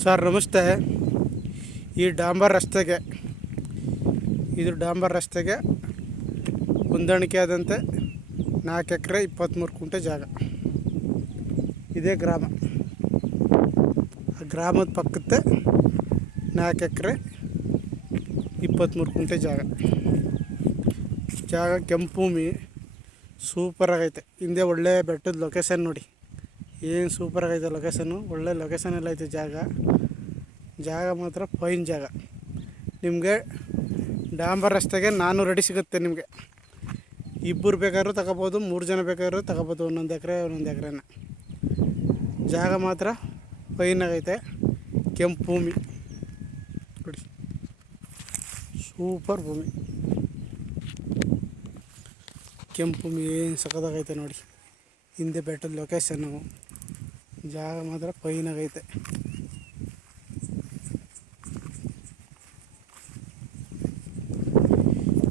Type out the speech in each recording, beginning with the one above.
Sir ನಮಸ್ತೆ. ಈ ಡಾಂಬರ್ ರಸ್ತೆಗೆ ಡಾಂಬರ್ ರಸ್ತೆಗೆ ಹೊಂದಾಣಿಕೆ ಆದಂತೆ 4 ಎಕರೆ 23 ಕುಂಟೆ ಜಾಗ. ಇದೇ ಗ್ರಾಮ. ಆ ಗ್ರಾಮದ ಪಕ್ಕಕ್ಕೆ 4 ಎಕರೆ 23 ಕುಂಟೆ ಜಾಗ. ಕೆಂಪು ಭೂಮಿ, ಸೂಪರಾಗೈತೆ. ಹಿಂದೆ ಒಳ್ಳೆ ಬೆಟ್ಟದ ಲೊಕೇಶನ್ ನೋಡಿ, ಏನು ಸೂಪರಾಗೈತೆ ಲೊಕೇಶನ್ನು. ಒಳ್ಳೆ ಲೊಕೇಶನಲ್ಲಿ ಐತೆ ಜಾಗ ಮಾತ್ರ ಫೈನ್ ಜಾಗ. ನಿಮಗೆ ಡಾಂಬರ್ ರಸ್ತೆಗೆ 400 ಅಡಿ ಸಿಗುತ್ತೆ. ನಿಮಗೆ ಇಬ್ಬರು ಬೇಕಾದ್ರೂ ತಗೋಬೋದು, 3 ಜನ ಬೇಕಾದ್ರೂ ತಗೋಬೋದು. 1 ಎಕರೆನ ಜಾಗ ಮಾತ್ರ ಫೈನ್ ಆಗೈತೆ. ಕೆಂಪು ಭೂಮಿ ನೋಡಿ, ಸೂಪರ್ ಭೂಮಿ. ಕೆಂಪು ಭೂಮಿ ಏನು ಸಖತ್ತಾಗೈತೆ ನೋಡಿ. ಹಿಂದೆ ಬೆಟ್ಟದ ಲೊಕೇಶನ್ನು, ಜಾಗ ಮಾತ್ರ ಫೈನ್ ಆಗೈತೆ.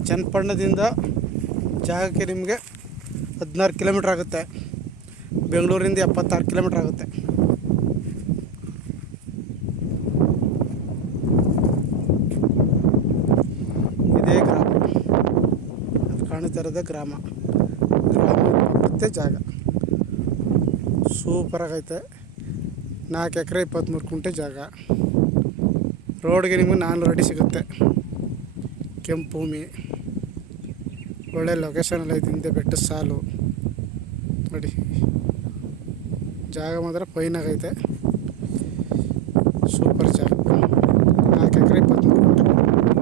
ಚನ್ನಪಟ್ಟಣದಿಂದ ಜಾಗಕ್ಕೆ ನಿಮಗೆ 16 ಕಿಲೋಮೀಟ್ರ್ ಆಗುತ್ತೆ. ಬೆಂಗಳೂರಿಂದ 76 ಕಿಲೋಮೀಟ್ರ್ ಆಗುತ್ತೆ. ಇದೇ ಗ್ರಾಮ, ಅದು ಕಾಣ್ತಾ ಇರೋದೇ ಗ್ರಾಮ ಮತ್ತು ಜಾಗ ಸೂಪರಾಗೈತೆ. 4 ಎಕರೆ 23 ಕುಂಟೆ ಜಾಗ. ರೋಡ್ಗೆ ನಿಮಗೆ 400 ಅಡಿ ಸಿಗುತ್ತೆ. ಕೆಂಪು ಭೂಮಿ, ಒಳ್ಳೆ ಲೊಕೇಶನಲ್ಲಿ ಐತೆ. ಹಿಂದೆ ಬೆಟ್ಟದ ಸಾಲು ನೋಡಿ, ಜಾಗ ಮಾತ್ರ ಫೈನ್ ಆಗೈತೆ. ಸೂಪರ್ ಜಾಗ. 4 ಎಕರೆ 23 ಕುಂಟೆ.